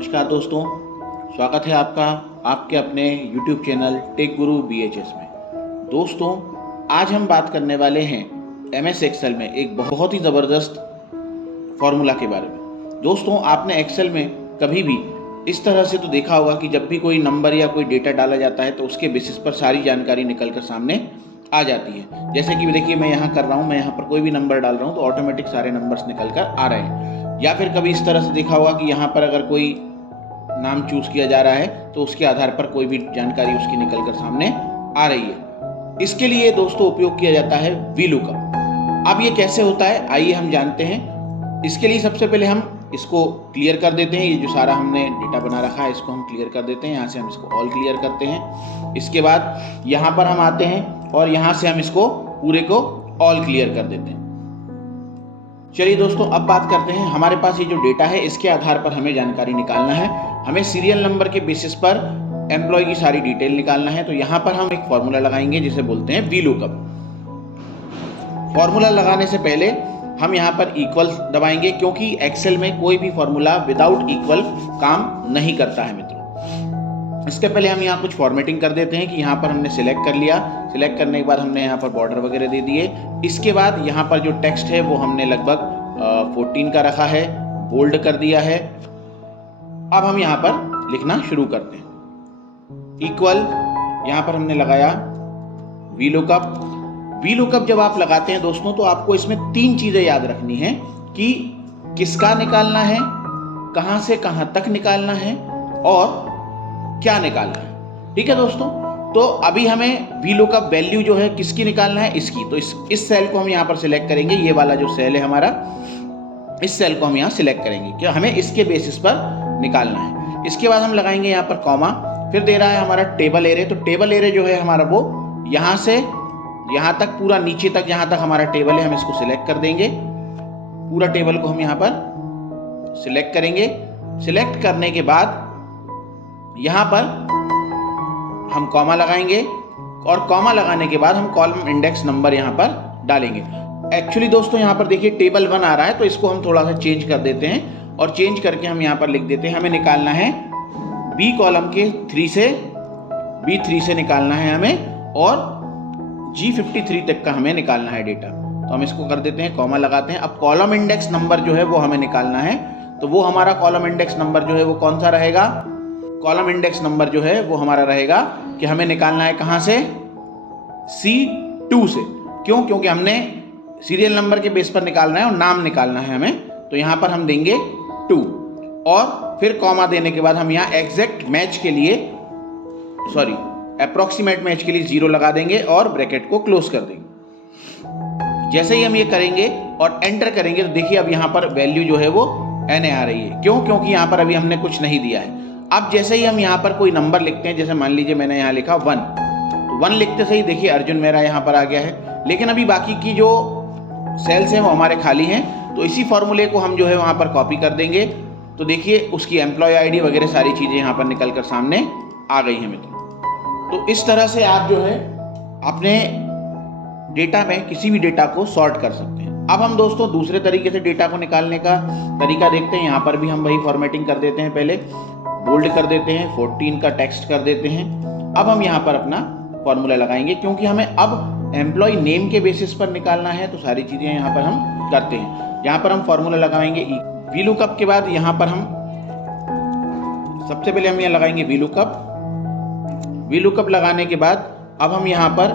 नमस्कार दोस्तों, स्वागत है आपका आपके अपने YouTube चैनल टेक गुरु BHS में। दोस्तों, आज हम बात करने वाले हैं MS एक्सेल में एक बहुत ही ज़बरदस्त फॉर्मूला के बारे में। दोस्तों, आपने एक्सेल में कभी भी इस तरह से तो देखा होगा कि जब भी कोई नंबर या कोई डेटा डाला जाता है तो उसके बेसिस पर सारी जानकारी निकल कर सामने आ जाती है। जैसे कि देखिए, मैं यहाँ कर रहा हूँ, मैं यहाँ पर कोई भी नंबर डाल रहा हूँ तो ऑटोमेटिक सारे नंबर्स निकल कर आ रहे हैं। या फिर कभी इस तरह से देखा होगा कि यहाँ पर अगर कोई नाम चूज किया जा रहा है तो उसके आधार पर कोई भी जानकारी उसकी निकल कर सामने आ रही है। इसके लिए दोस्तों उपयोग किया जाता है VLOOKUP। अब ये कैसे होता है, आइए हम जानते हैं। इसके लिए सबसे पहले हम इसको क्लियर कर देते हैं। ये जो सारा हमने डेटा बना रखा है इसको हम क्लियर कर देते हैं। यहाँ से हम इसको ऑल क्लियर करते हैं। इसके बाद यहाँ पर हम आते हैं और यहाँ से हम इसको पूरे को ऑल क्लियर कर देते हैं। चलिए दोस्तों, अब बात करते हैं। हमारे पास ये जो डेटा है इसके आधार पर हमें जानकारी निकालना है। हमें सीरियल नंबर के बेसिस पर एम्प्लॉय की सारी डिटेल निकालना है। तो यहाँ पर हम एक फॉर्मूला लगाएंगे जिसे बोलते हैं VLOOKUP। फॉर्मूला लगाने से पहले हम यहाँ पर इक्वल दबाएंगे, क्योंकि एक्सेल में कोई भी फॉर्मूला विदाउट इक्वल काम नहीं करता है मित्रों। इसके पहले हम यहाँ कुछ फॉर्मेटिंग कर देते हैं कि यहाँ पर हमने सिलेक्ट कर लिया। सिलेक्ट करने के बाद हमने यहाँ पर बॉर्डर वगैरह दे दिए। इसके बाद यहाँ पर जो टेक्स्ट है वो हमने लगभग 14 का रखा है, बोल्ड कर दिया है। अब हम यहाँ पर लिखना शुरू करते हैं। इक्वल यहाँ पर हमने लगाया VLOOKUP। VLOOKUP जब आप लगाते हैं दोस्तों तो आपको इसमें 3 चीजें याद रखनी है कि किसका निकालना है, कहां से कहां तक निकालना है और क्या निकालना है। ठीक है दोस्तों, तो अभी हमें VLOOKUP वैल्यू जो है किसकी निकालना है, इसकी। तो इस सेल को हम यहाँ पर सिलेक्ट करेंगे। ये वाला जो सेल है हमारा, इस सेल को हम यहाँ सिलेक्ट करेंगे कि हमें इसके बेसिस पर निकालना है। इसके बाद हम लगाएंगे यहाँ पर कॉमा। फिर दे रहा है हमारा टेबल एरे। तो टेबल एरे जो है हमारा वो यहाँ से यहाँ तक पूरा नीचे तक जहाँ तक हमारा टेबल है हम इसको सिलेक्ट कर देंगे। पूरा टेबल को हम यहाँ पर सिलेक्ट करेंगे। सिलेक्ट करने के बाद यहाँ पर हम कॉमा लगाएंगे और कॉमा लगाने के बाद हम कॉलम इंडेक्स नंबर यहाँ पर डालेंगे। एक्चुअली दोस्तों यहाँ पर देखिए टेबल 1 आ रहा है, तो इसको हम थोड़ा सा चेंज कर देते हैं और चेंज करके हम यहाँ पर लिख देते हैं। हमें निकालना है B कॉलम के 3 से B3 से निकालना है हमें, और G53 तक का हमें निकालना है डेटा। तो हम इसको कर देते हैं, कॉमा लगाते हैं। अब कॉलम इंडेक्स नंबर जो है वो हमें निकालना है। तो वो हमारा कॉलम इंडेक्स नंबर जो है वो कौन सा रहेगा, कॉलम इंडेक्स नंबर जो है वो हमारा रहेगा कि हमें निकालना है कहां से, C2 से। क्यों? क्योंकि हमने सीरियल नंबर के बेस पर निकालना है और नाम निकालना है हमें। तो यहां पर हम देंगे 2 और फिर कॉमा देने के बाद हम यहाँ एग्जैक्ट मैच के लिए, सॉरी अप्रोक्सीमेट मैच के लिए 0 लगा देंगे और ब्रैकेट को क्लोज कर देंगे। जैसे ही हम ये करेंगे और एंटर करेंगे तो देखिए अब यहाँ पर वैल्यू जो है वो NA आ रही है। क्यों? क्योंकि यहाँ पर अभी हमने कुछ नहीं दिया है। अब जैसे ही हम यहाँ पर कोई नंबर लिखते हैं, जैसे मान लीजिए मैंने यहाँ लिखा 1, तो 1 लिखते सही देखिए अर्जुन मेरा यहाँ पर आ गया है। लेकिन अभी बाकी की जो सेल्स हैं वो हमारे खाली हैं, तो इसी फॉर्मूले को हम जो है वहाँ पर कॉपी कर देंगे। तो देखिए उसकी एम्प्लॉय ID वगैरह सारी चीज़ें यहाँ पर निकल कर सामने आ गई हैं मित्रों। तो इस तरह से आप जो है अपने डेटा में किसी भी डेटा को सॉर्ट कर सकते हैं। अब हम दोस्तों दूसरे तरीके से डेटा को निकालने का तरीका देखते हैं। यहाँ पर भी हम वही फॉर्मेटिंग कर देते हैं। पहले बोल्ड कर देते हैं, 14 का टेक्स्ट कर देते हैं। अब हम यहाँ पर अपना फॉर्मूला लगाएंगे, क्योंकि हमें अब एम्प्लॉय नेम के बेसिस पर निकालना है। तो सारी चीज़ें यहाँ पर हम करते हैं। यहाँ पर हम फॉर्मूला लगाएंगे VLOOKUP के बाद यहाँ पर हम सबसे पहले हम यहाँ लगाएंगे VLOOKUP लगाने के बाद अब हम यहाँ पर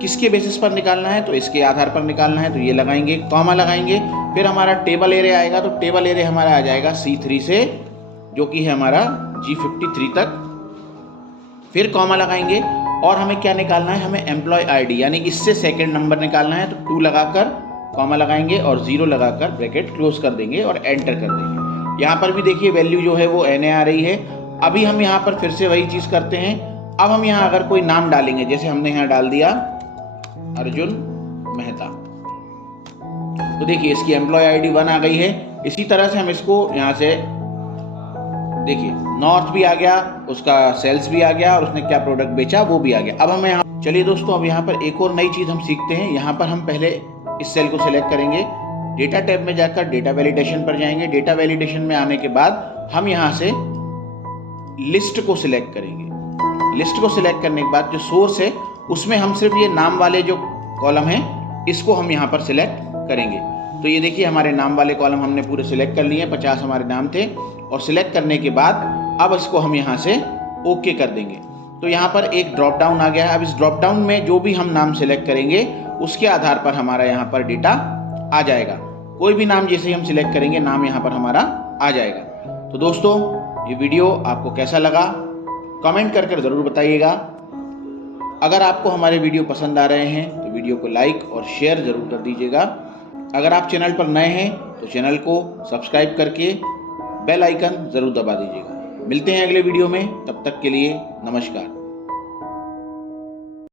किसके बेसिस पर निकालना है, तो इसके आधार पर निकालना है। तो ये लगाएंगे, कॉमा लगाएंगे। फिर हमारा टेबल एरे आएगा। तो टेबल एरे हमारा आ जाएगा C3 से, जो कि है हमारा G53 तक। फिर कॉमा लगाएंगे और हमें क्या निकालना है, हमें एम्प्लॉय ID यानी इससे सेकंड नंबर निकालना है। तो 2 लगाकर कॉमा लगाएंगे और 0 लगाकर ब्रैकेट क्लोज कर देंगे और एंटर कर देंगे। यहाँ पर भी देखिए वैल्यू जो है वो NA आ रही है। अभी हम यहाँ पर फिर से वही चीज़ करते हैं। अब हम यहाँ अगर कोई नाम डालेंगे, जैसे हमने यहाँ डाल दिया अर्जुन मेहता, तो देखिए इसकी एम्प्लॉय ID 1 आ गई है। इसी तरह से हम इसको यहाँ से देखिए नॉर्थ भी आ गया, उसका सेल्स भी आ गया और उसने क्या प्रोडक्ट बेचा वो भी आ गया। अब हम यहाँ, चलिए दोस्तों अब यहाँ पर एक और नई चीज़ हम सीखते हैं। यहाँ पर हम पहले इस सेल को सिलेक्ट करेंगे, डेटा टैब में जाकर डेटा वैलिडेशन पर जाएंगे। डेटा वैलिडेशन में आने के बाद हम यहाँ से लिस्ट को सिलेक्ट करेंगे। लिस्ट को सिलेक्ट करने के बाद जो सोर्स है उसमें हम सिर्फ ये नाम वाले जो कॉलम है इसको हम यहाँ पर सिलेक्ट करेंगे। तो ये देखिए हमारे नाम वाले कॉलम हमने पूरे सिलेक्ट कर लिए, 50 हमारे नाम थे। और सिलेक्ट करने के बाद अब इसको हम यहाँ से ओके कर देंगे। तो यहाँ पर एक ड्रॉप डाउन आ गया है। अब इस ड्रॉप डाउन में जो भी हम नाम सिलेक्ट करेंगे उसके आधार पर हमारा यहाँ पर डेटा आ जाएगा। कोई भी नाम जैसे ही हम सिलेक्ट करेंगे नाम यहाँ पर हमारा आ जाएगा। तो दोस्तों ये वीडियो आपको कैसा लगा कमेंट कर ज़रूर बताइएगा। अगर आपको हमारे वीडियो पसंद आ रहे हैं तो वीडियो को लाइक और शेयर ज़रूर कर दीजिएगा। अगर आप चैनल पर नए हैं तो चैनल को सब्सक्राइब करके बेल आइकन ज़रूर दबा दीजिएगा। मिलते हैं अगले वीडियो में, तब तक के लिए नमस्कार।